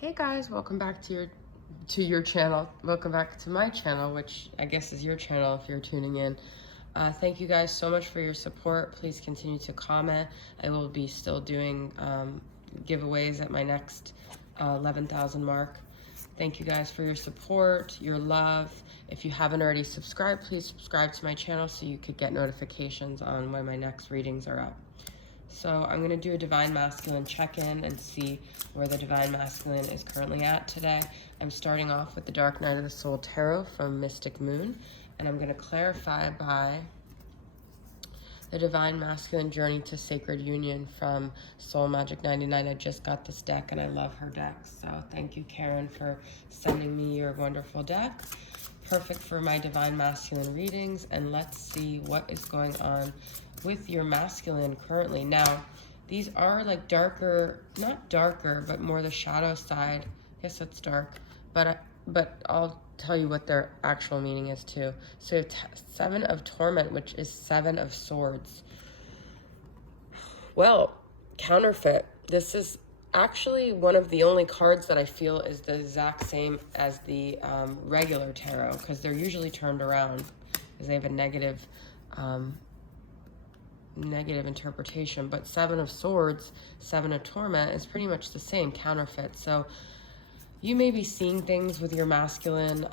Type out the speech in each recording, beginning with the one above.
Hey guys, welcome back to your channel. Welcome back to my channel, which I guess is your channel if you're tuning in. Thank you guys so much for your support. Please continue to comment. I will be still doing giveaways at my next 11,000 mark. Thank you guys for your support, your love. If you haven't already subscribed, please subscribe to my channel so you could get notifications on when my next readings are up. So I'm going to do a Divine Masculine check-in and see where the Divine Masculine is currently at today. I'm starting off with the Dark Night of the Soul Tarot from Mystic Moon, and I'm going to clarify by the Divine Masculine Journey to Sacred Union from Soul Magic 99. I just got this deck and I love her deck. So thank you, Karen, for sending me your wonderful deck. Perfect for my Divine Masculine readings. And let's see what is going on with your masculine currently. Now, these are like darker, not darker, but more the shadow side. Yes, it's dark, but I'll tell you what their actual meaning is too. So you have Seven of Torment, which is Seven of Swords. Well, counterfeit. This is actually one of the only cards that I feel is the exact same as the regular tarot, because they're usually turned around because they have a negative interpretation. But Seven of Swords, Seven of Torment is pretty much the same, counterfeit. So you may be seeing things with your masculine,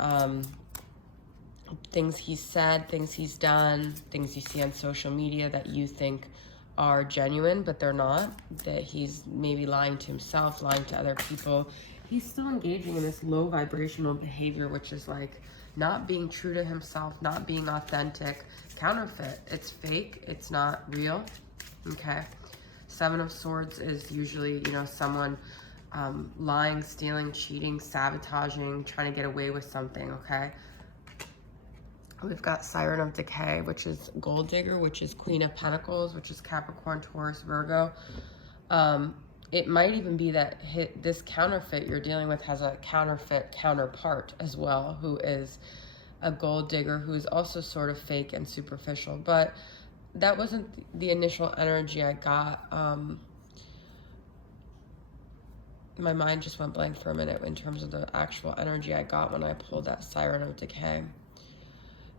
things he's said, things he's done, things you see on social media that you think are genuine, but they're not. That he's maybe lying to himself, lying to other people. He's still engaging in this low vibrational behavior, which is like not being true to himself, not being authentic. Counterfeit. It's fake. It's not real. Okay. Seven of Swords is usually, you know, someone lying, stealing, cheating, sabotaging, trying to get away with something, okay? We've got Siren of Decay, which is Gold Digger, which is Queen of Pentacles, which is Capricorn, Taurus, Virgo. It might even be that this counterfeit you're dealing with has a counterfeit counterpart as well, who is a gold digger, who is also sort of fake and superficial. But that wasn't the initial energy I got. My mind just went blank for a minute in terms of the actual energy I got when I pulled that Siren of Decay.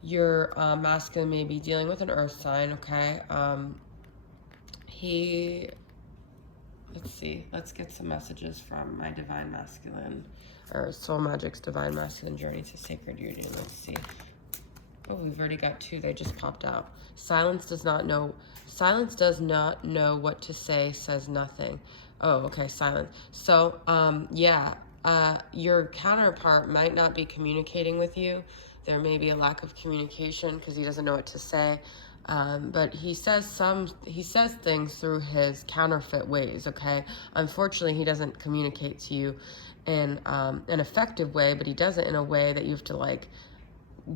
Your masculine may be dealing with an earth sign, okay? Let's see, let's get some messages from my Divine Masculine, or Soul Magic's Divine Masculine Journey to Sacred Union. Let's see. Oh, we've already got two. They just popped out. Silence does not know what to say, says nothing. Oh, okay, silent. So, your counterpart might not be communicating with you. There may be a lack of communication because he doesn't know what to say. But he says things through his counterfeit ways, okay? Unfortunately, he doesn't communicate to you in an effective way, but he does it in a way that you have to, like,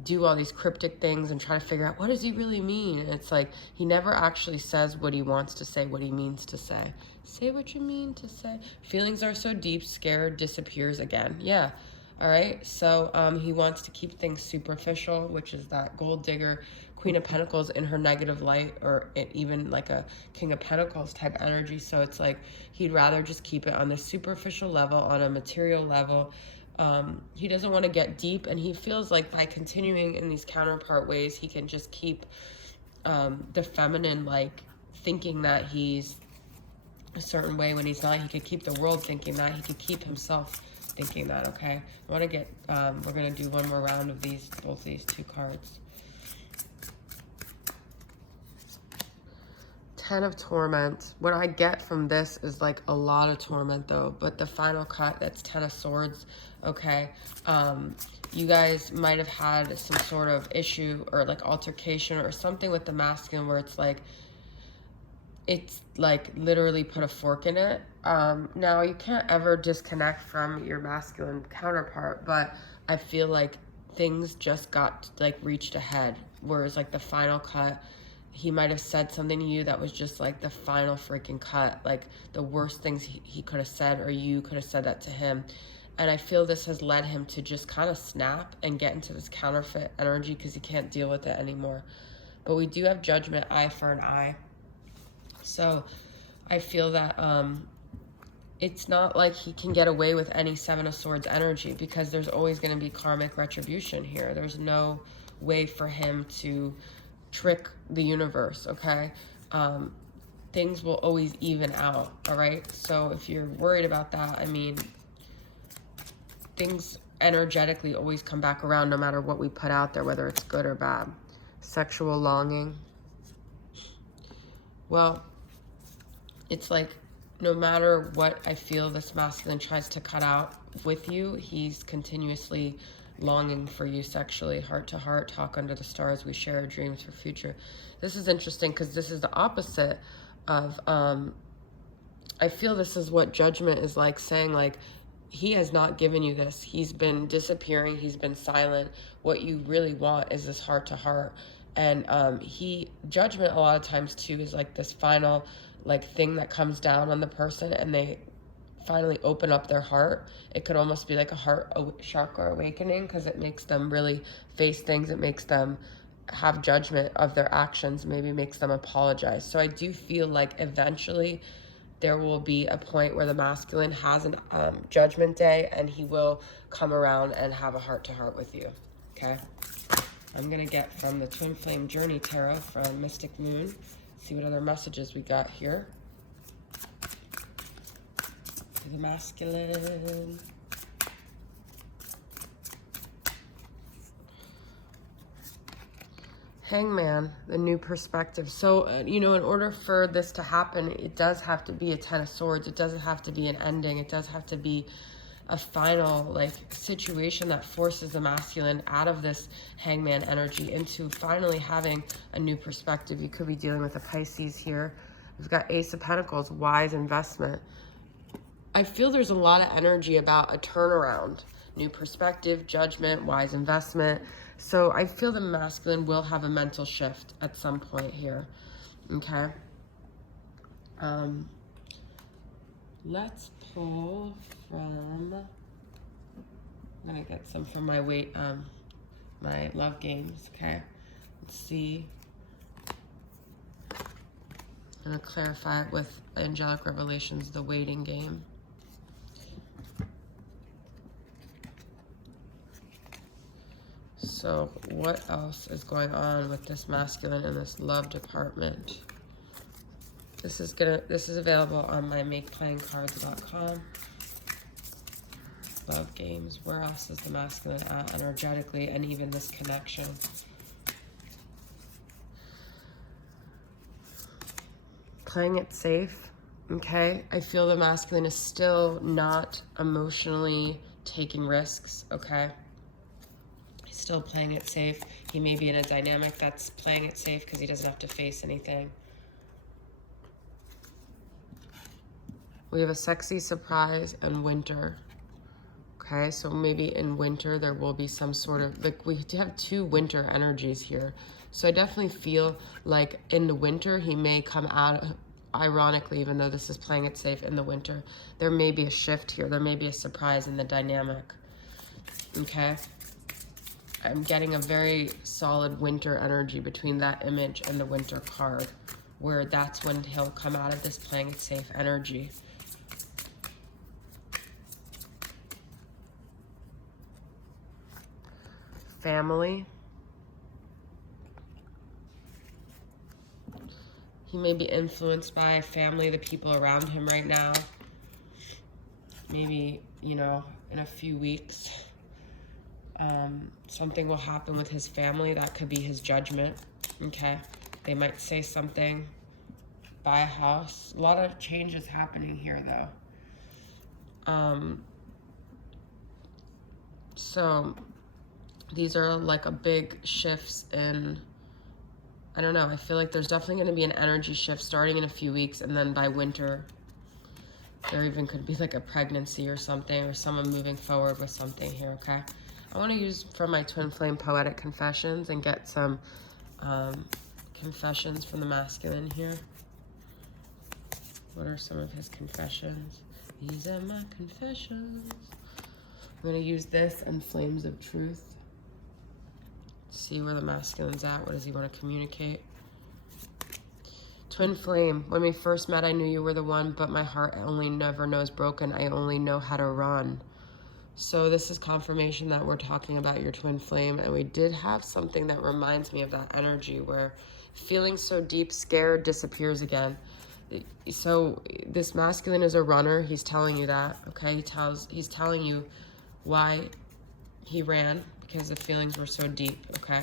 do all these cryptic things and try to figure out what does he really mean. And it's like he never actually says what he wants to say, what he means to say. Say what you mean to say. Feelings are so deep, scared, disappears again. Yeah. All right. So he wants to keep things superficial, which is that Gold Digger, Queen of Pentacles in her negative light, or even like a King of Pentacles type energy. So it's like he'd rather just keep it on the superficial level, on a material level. He doesn't want to get deep, and he feels like by continuing in these counterpart ways, he can just keep the feminine, like, thinking that he's a certain way when he's not. He could keep the world thinking that. He could keep himself thinking that, okay? I want to get, we're going to do one more round of both these two cards. Ten of Torment. What I get from this is like a lot of torment though, but the final cut, that's Ten of Swords, okay? You guys might have had some sort of issue or like altercation or something with the masculine where it's like literally put a fork in it. Now you can't ever disconnect from your masculine counterpart, but I feel like things just got like reached ahead, whereas like the final cut, he might have said something to you that was just like the final freaking cut, like the worst things he could have said, or you could have said that to him. And I feel this has led him to just kind of snap and get into this counterfeit energy because he can't deal with it anymore. But we do have judgment, eye for an eye. So I feel that it's not like he can get away with any Seven of Swords energy, because there's always going to be karmic retribution here. There's no way for him to trick the universe, okay? Things will always even out, all right? So if you're worried about that, I mean, things energetically always come back around no matter what we put out there, whether it's good or bad. Sexual longing. Well, it's like, no matter what I feel this masculine tries to cut out with you, he's continuously longing for you sexually. Heart to heart, talk under the stars, we share our dreams for future. This is interesting because this is the opposite of, I feel this is what Judgment is like, saying like, he has not given you this. He's been disappearing. He's been silent. What you really want is this heart to heart. And Judgment a lot of times too is like this final like thing that comes down on the person, and they finally open up their heart. It could almost be like a heart chakra awakening, because it makes them really face things. It makes them have judgment of their actions, maybe makes them apologize. So I do feel like eventually there will be a point where the masculine has an judgment day, and he will come around and have a heart-to-heart with you, okay? I'm going to get from the Twin Flame Journey Tarot from Mystic Moon, see what other messages we got here. For the masculine. Hangman, the new perspective. So, you know, in order for this to happen, it does have to be a Ten of Swords. It doesn't have to be an ending. It does have to be a final, like, situation that forces the masculine out of this Hangman energy into finally having a new perspective. You could be dealing with a Pisces here. We've got Ace of Pentacles, wise investment. I feel there's a lot of energy about a turnaround, new perspective, judgment, wise investment. So I feel the masculine will have a mental shift at some point here, okay? Let's pull from, I'm gonna get some from my my love games, okay? Let's see. I'm gonna clarify it with Angelic Revelations, the waiting game. So what else is going on with this masculine in this love department? This is available on my makeplayingcards.com. Love games. Where else is the masculine at energetically, and even this connection? Playing it safe. Okay, I feel the masculine is still not emotionally taking risks, okay? He's still playing it safe. He may be in a dynamic that's playing it safe because he doesn't have to face anything. We have a sexy surprise and winter. Okay, so maybe in winter there will be some sort of, like, we have two winter energies here. So I definitely feel like in the winter he may come out, ironically, even though this is playing it safe, in the winter, there may be a shift here. There may be a surprise in the dynamic. Okay? I'm getting a very solid winter energy between that image and the winter card, where that's when he'll come out of this playing it safe energy. Family. He may be influenced by family, the people around him right now. Maybe, you know, in a few weeks, something will happen with his family. That could be his judgment, okay? They might say something, buy a house. A lot of changes happening here, though. So these are like a big shifts in, I don't know, I feel like there's definitely going to be an energy shift starting in a few weeks, and then by winter, there even could be like a pregnancy or something, or someone moving forward with something here, okay? I want to use from my Twin Flame Poetic Confessions and get some confessions from the masculine here. What are some of his confessions? These are my confessions. I'm going to use this and Flames of Truth. See where the masculine's at. What does he want to communicate? Twin flame. When we first met, I knew you were the one, but my heart only never knows broken. I only know how to run. So this is confirmation that we're talking about your twin flame, and we did have something that reminds me of that energy where feeling so deep, scared, disappears again. So this masculine is a runner. He's telling you that, okay? He's telling you why he ran, because the feelings were so deep, okay?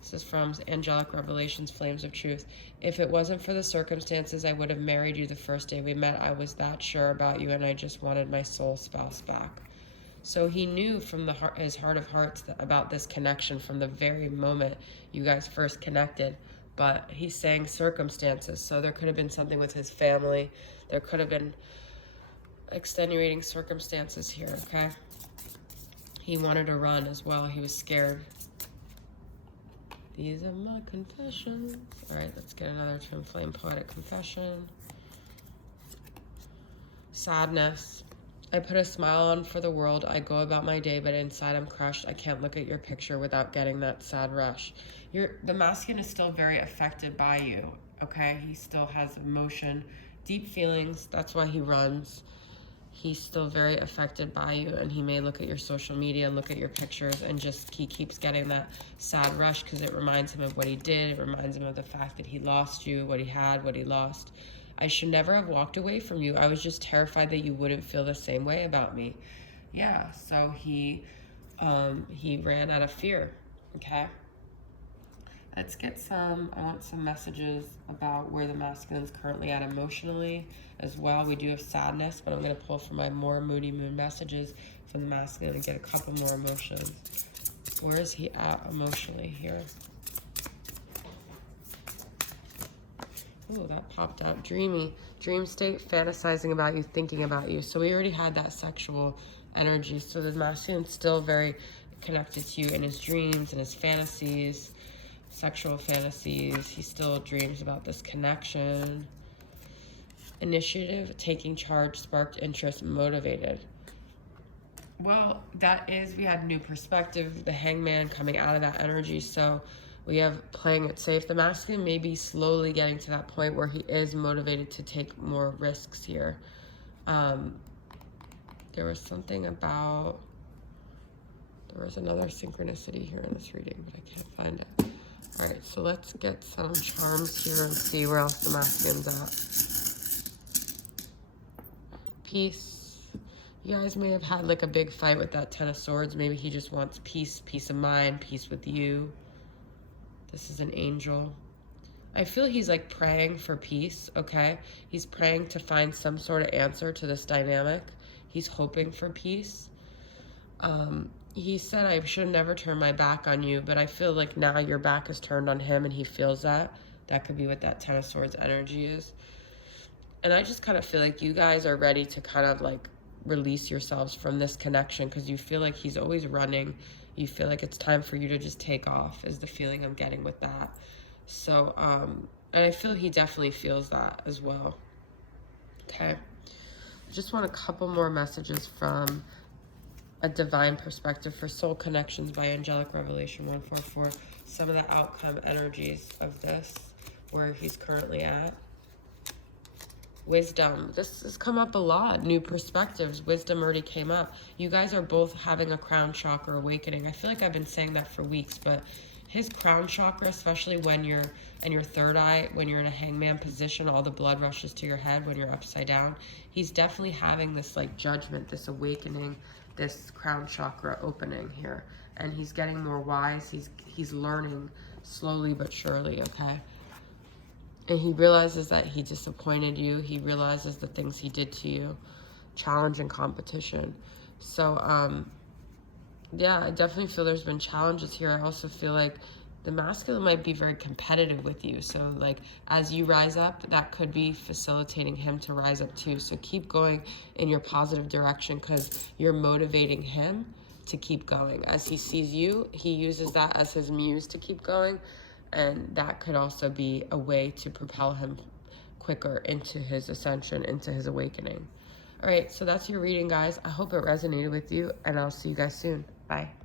This is from Angelic Revelations, Flames of Truth. If it wasn't for the circumstances, I would have married you the first day we met. I was that sure about you, and I just wanted my soul spouse back. So he knew from his heart of hearts about this connection from the very moment you guys first connected. But he's saying circumstances. So there could have been something with his family. There could have been extenuating circumstances here, okay? He wanted to run as well. He was scared. These are my confessions. All right, let's get another twin flame poetic confession. Sadness. I put a smile on for the world. I go about my day, but inside I'm crushed. I can't look at your picture without getting that sad rush. The masculine is still very affected by you, okay? He still has emotion, deep feelings. That's why he runs. He's still very affected by you, and he may look at your social media, look at your pictures, and he keeps getting that sad rush because it reminds him of what he did. It reminds him of the fact that he lost you, what he had, what he lost. I should never have walked away from you. I was just terrified that you wouldn't feel the same way about me. Yeah, so he ran out of fear, okay? Let's get I want some messages about where the masculine's currently at emotionally as well. We do have sadness, but I'm going to pull for my more moody moon messages from the masculine and get a couple more emotions. Where is he at emotionally here? Ooh, that popped out. Dreamy. Dream state, fantasizing about you, thinking about you. So we already had that sexual energy. So the masculine's still very connected to you in his dreams and his fantasies. Sexual fantasies. He still dreams about this connection. Initiative, taking charge, sparked interest, motivated. Well, we had new perspective, the hangman coming out of that energy. So we have playing it safe. The masculine may be slowly getting to that point where he is motivated to take more risks here. There was something about, there was another synchronicity here in this reading, but I can't find it. All right, so let's get some charms here and see where else the masculine's at. Peace. You guys may have had like a big fight with that Ten of Swords. Maybe he just wants peace, peace of mind, peace with you. This is an angel. I feel he's like praying for peace, okay? He's praying to find some sort of answer to this dynamic. He's hoping for peace. He said, I should have never turned my back on you, but I feel like now your back is turned on him and he feels that. That could be what that Ten of Swords energy is. And I just kind of feel like you guys are ready to kind of like release yourselves from this connection because you feel like he's always running. You feel like it's time for you to just take off is the feeling I'm getting with that. So, and I feel he definitely feels that as well. Okay. I just want a couple more messages from a divine perspective for soul connections by Angelic Revelation 144. Some of the outcome energies of this, where he's currently at. Wisdom. This has come up a lot. New perspectives. Wisdom already came up. You guys are both having a crown chakra awakening. I feel like I've been saying that for weeks, but his crown chakra, especially when you're in your third eye, when you're in a hangman position, all the blood rushes to your head when you're upside down. He's definitely having this like judgment, this awakening, this crown chakra opening here. And he's getting more wise. He's learning slowly but surely, okay? And he realizes that he disappointed you. He realizes the things he did to you. Challenge and competition. So, yeah, I definitely feel there's been challenges here. I also feel like the masculine might be very competitive with you. So, like, as you rise up, that could be facilitating him to rise up too. So keep going in your positive direction because you're motivating him to keep going. As he sees you, he uses that as his muse to keep going. And that could also be a way to propel him quicker into his ascension, into his awakening. All right, so that's your reading, guys. I hope it resonated with you, and I'll see you guys soon. Bye.